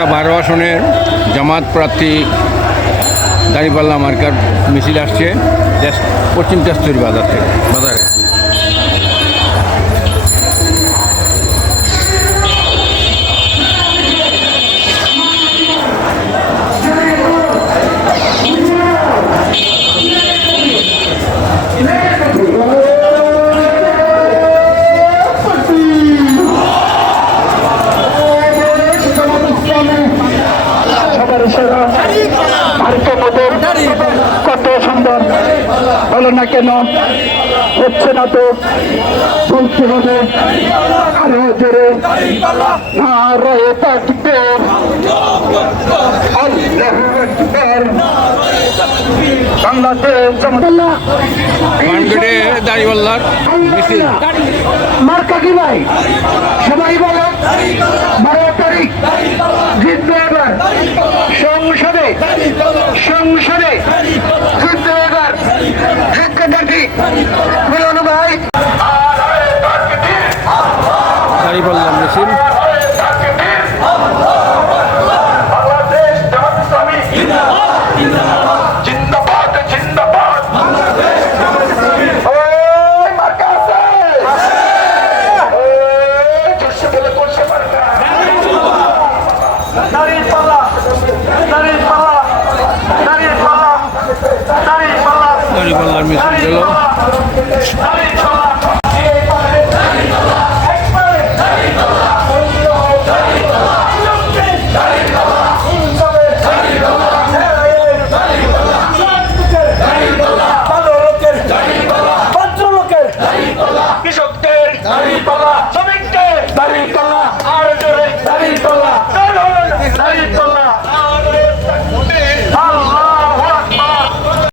ঢাকা 12 আসনের জামাত প্রার্থী দাঁড়িপাল্লা মার্কার মিছিল আসছে পশ্চিম তেস্তুরি বাজারে। কত সুন্দর হলো না কেন, হচ্ছে না তো, বলতে হবে আরো জোরে না রয়ে থাকবে। দাঁড়িপাল্লার মিছিল মার্কা কি ভাই সবাই বলো, 12 তারিখ জিতবে এবার সংসদে জিতবে এবার শিক্ষার্থী বলুন ভাই। দাঁড়িপাল্লার মিছিল দাঁড়িপাল্লার মিছিল গেল।